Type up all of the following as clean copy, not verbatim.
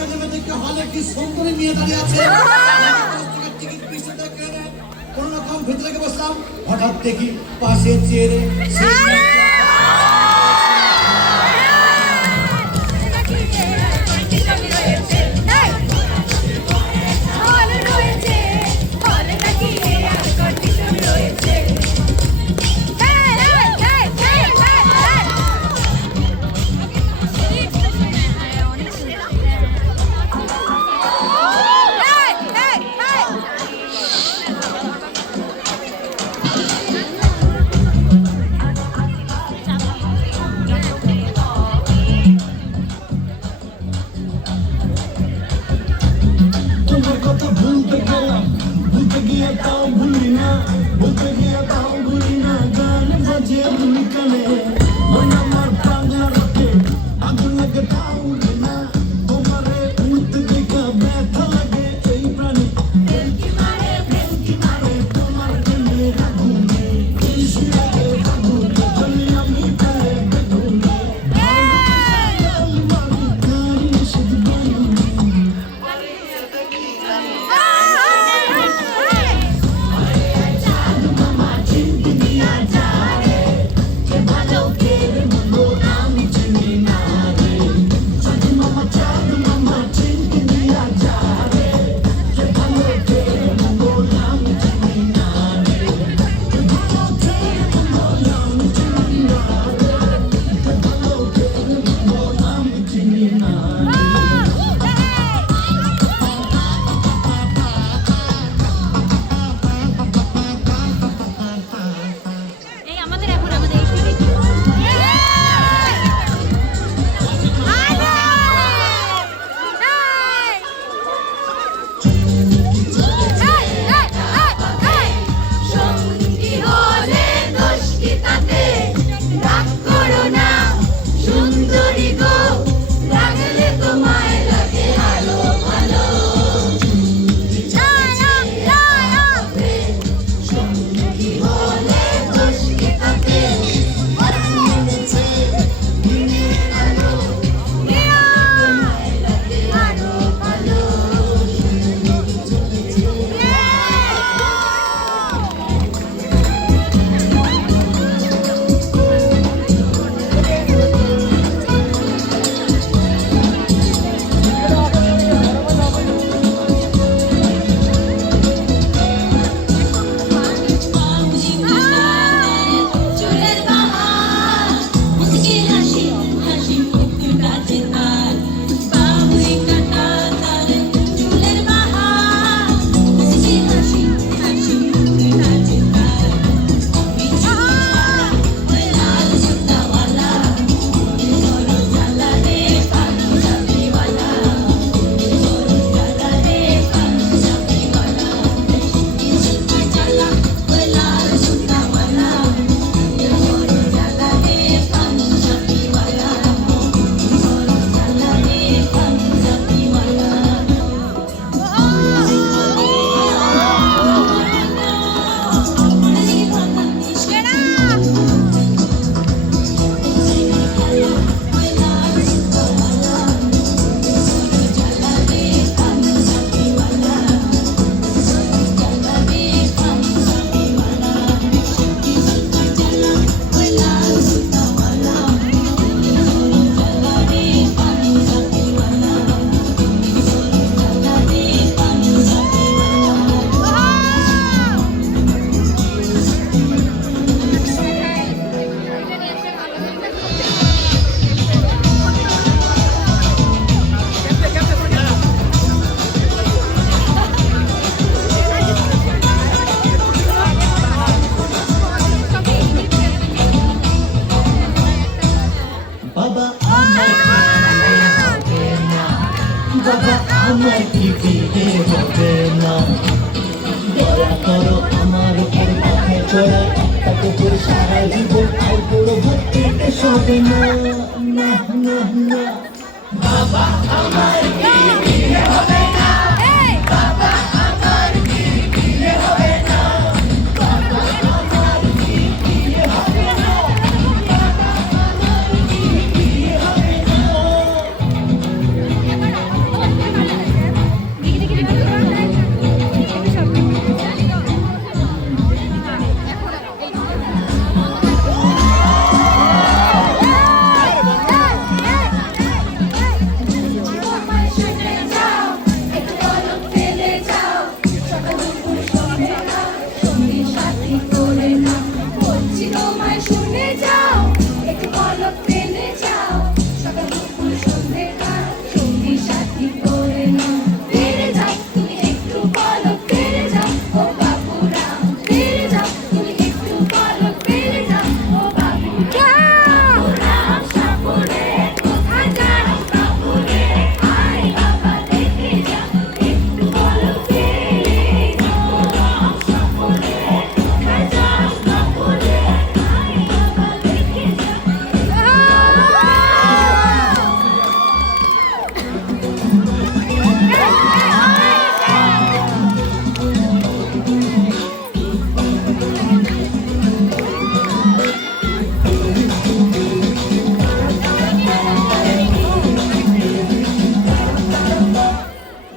হলে কি সুন্দরী নিয়ে দাঁড়িয়ে আছে টিকিট পিছনে দেখে কোন রকম ভিতরে বসলাম হঠাৎ দেখি পাশে চেয়ারে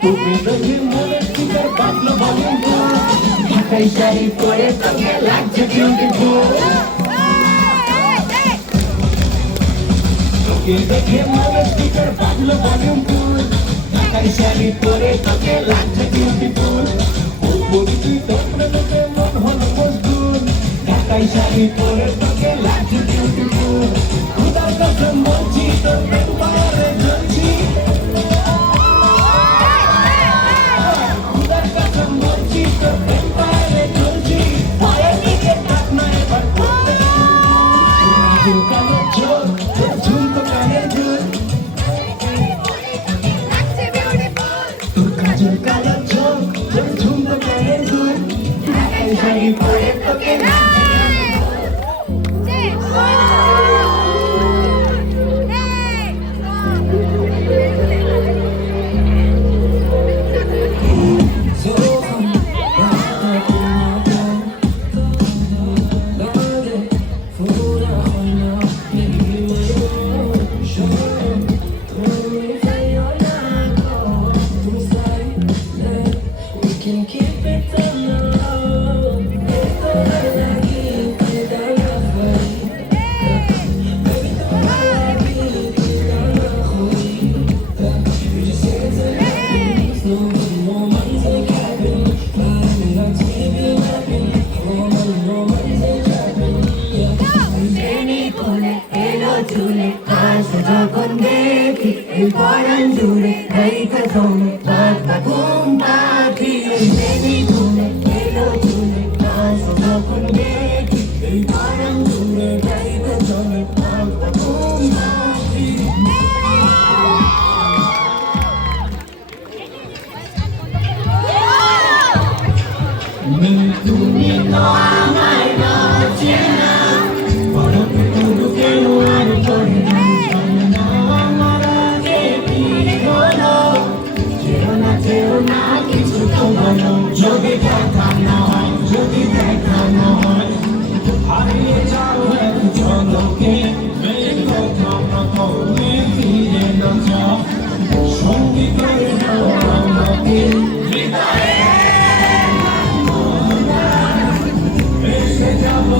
তোকে দেখে মনে টিকার বাঁধলো ভলিউম ফুল ঢাকাই শাড়ি পরে তোকে লাগছে বিউটিফুল তোকে দেখে মনে টিকার বাঁধলো ভলিউম ফুল ঢাকাই শাড়ি পরে তোকে লাগছে বিউটিফুল তুই তোমরা লোকে মন হলো মজদুর ঢাকাই শাড়ি পরে তোকে লাগছে বিউটিফুল খুদার কাছে বলছি তোর প্রেম পারে জ্বলছি খুদার কাছে বলছি তোর প্রেম পারে জ্বলছি পায়ের নিচে কাট না এবার করতে কালো চোখ তোর ঝুমকো কানের দুল তোর কাজল কালো চোখ তোর ঝুমকো কানের দুল ঢাকাই শাড়ি পরে তোকে যখন দেখি এই পরাণ জুড়ে রেখা ধনে বাতা ঘুম পাখি নেই ধুনে এলো ধুনে যখন দেখি এই পরাণ জুড়ে রেখা ধনে বাতা ঘুম পাখি তুমি আমায় না চেনা বড় পুরো কেন আর করে যদি দেখা না হয় যদি দেখা না হয় হারিয়ে যাও এক জনকে মেরে কথা মতো ফিরে না যাও সঙ্গী করে যাও আমাকে হৃদয়ে এসে যাবো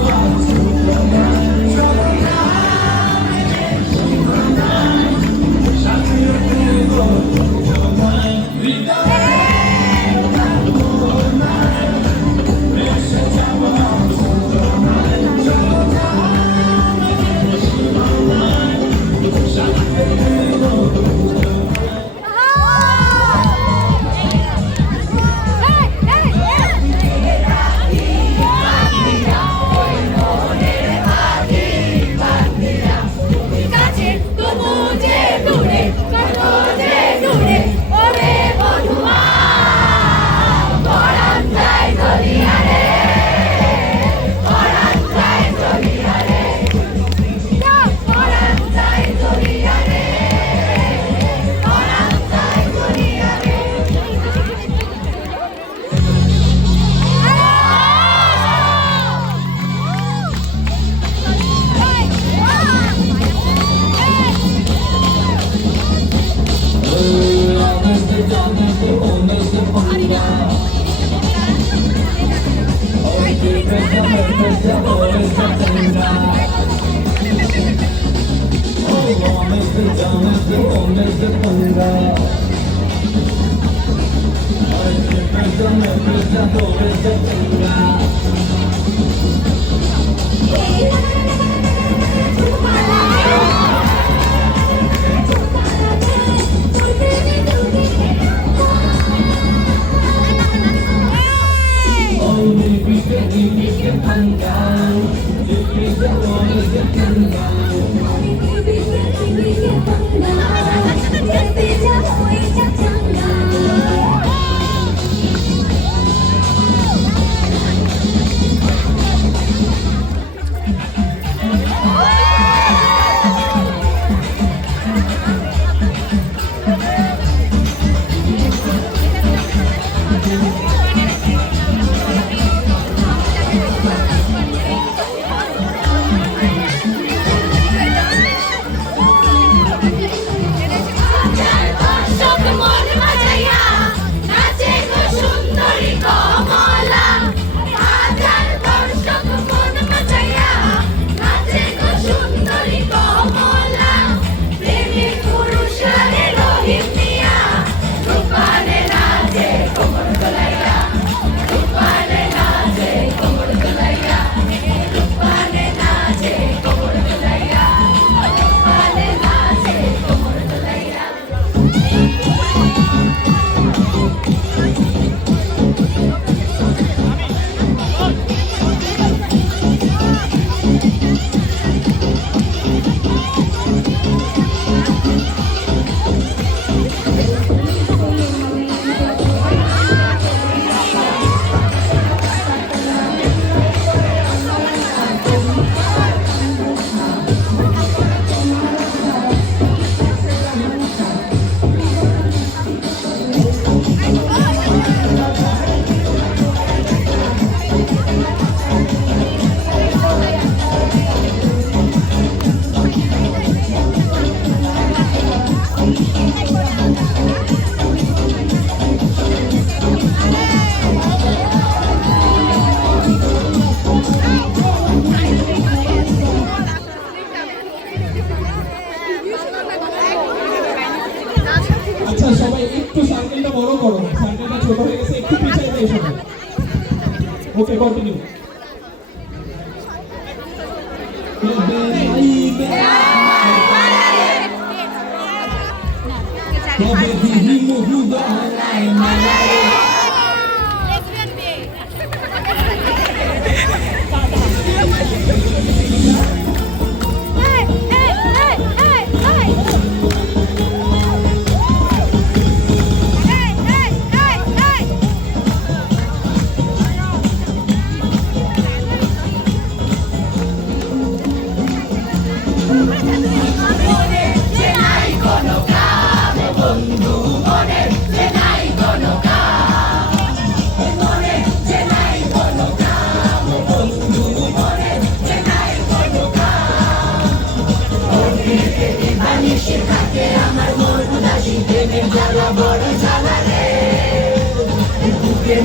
আচ্ছা সবাই একটু সার্কেলটা বড় করো, সার্কেলটা ছোট হয়ে গেছে, একটু পিছিয়ে দিয়ে এসো। ওকে কন্টিনিউ। তবে দিদি মুহু গলায় মালারে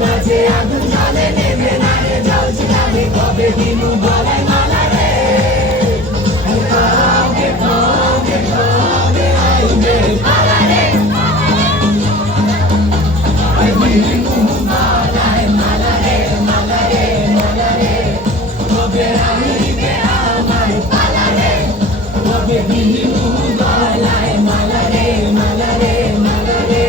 মাঝে আগুন জ্বলে নেমে না রে জল ছিলামে কবে দিনু গলায় মালা রে কবে কবে কবে আইবে পালা রে দিনু গলায় মালা রে মালা রে মালা রে কবে আইবে আমার পালা রে কবে দিনু গলায় মালা রে মালা রে মালা রে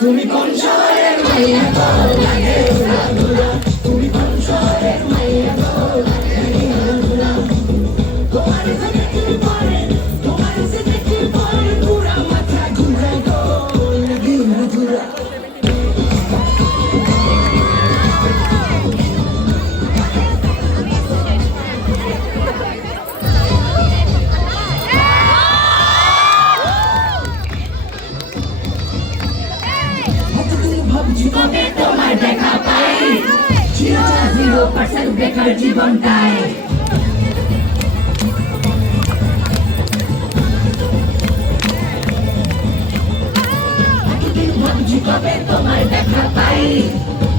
তুমি কোন শহরের মাইয়া গো লাগে উড়া ধুরা তুমি কোন শহরের মাইয়া গো লাগে উড়া ধুরা তোমার দেখতে পরে তোমার দেখতে পরে পুরা মাথা ঘুরায় গো লাগে উড়া ধুরা কবে তোমার দেখা পাই 0% বেকার জীবনটাই ভাবছি কবে তোমার দেখা পাই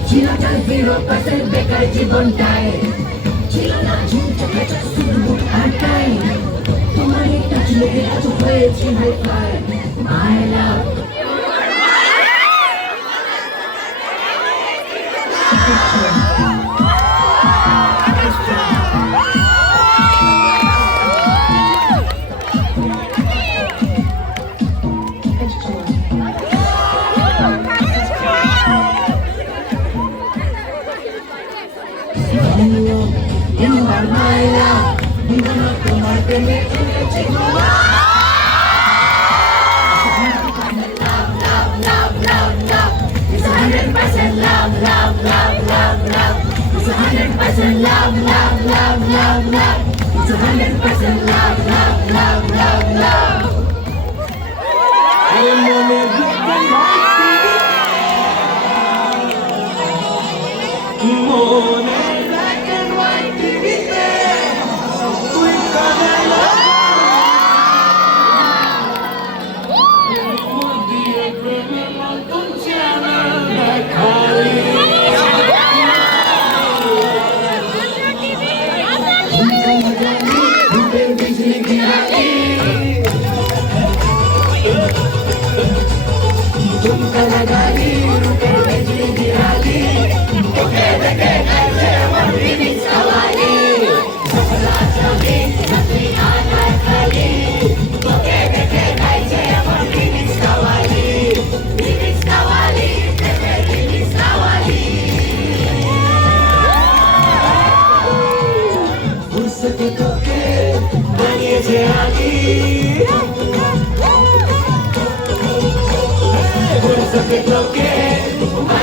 0% বেকার জীবনটাই ছিল না ঝুঁকঝাঁকা শুধু আটাই তোমার একটা ছেলে এত হয়েছে হাই ফাই মাই লাভ তোমার প্রেমে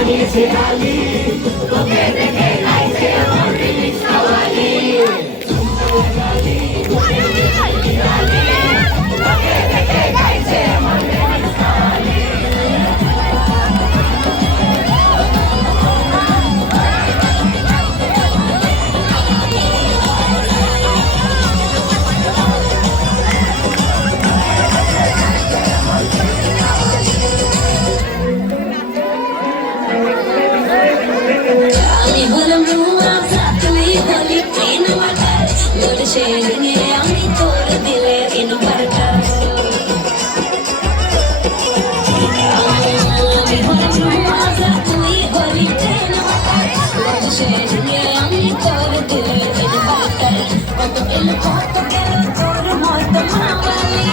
বানিয়েছে আলী তোকে দেখে গাইছে আমার রিমিক্স কাওয়ালি তোকে দেখে গাইছে আমার রিমিক্স কাওয়ালি আমি হলাম রুমাজা তুই হলি প্রেম মাতার লোড শেরিংয়ে আমি তোর দিলে ইনভার্টার আমি হলাম রুমাজা তুই হলি প্রেম মাতার লোড শেরিংয়ে আমি তোর দিলে ইনভার্টার কত গেল তোর মত মাওয়ালি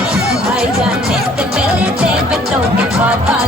ভাই জান দেখতে পেলে দেবে তোকে বাবা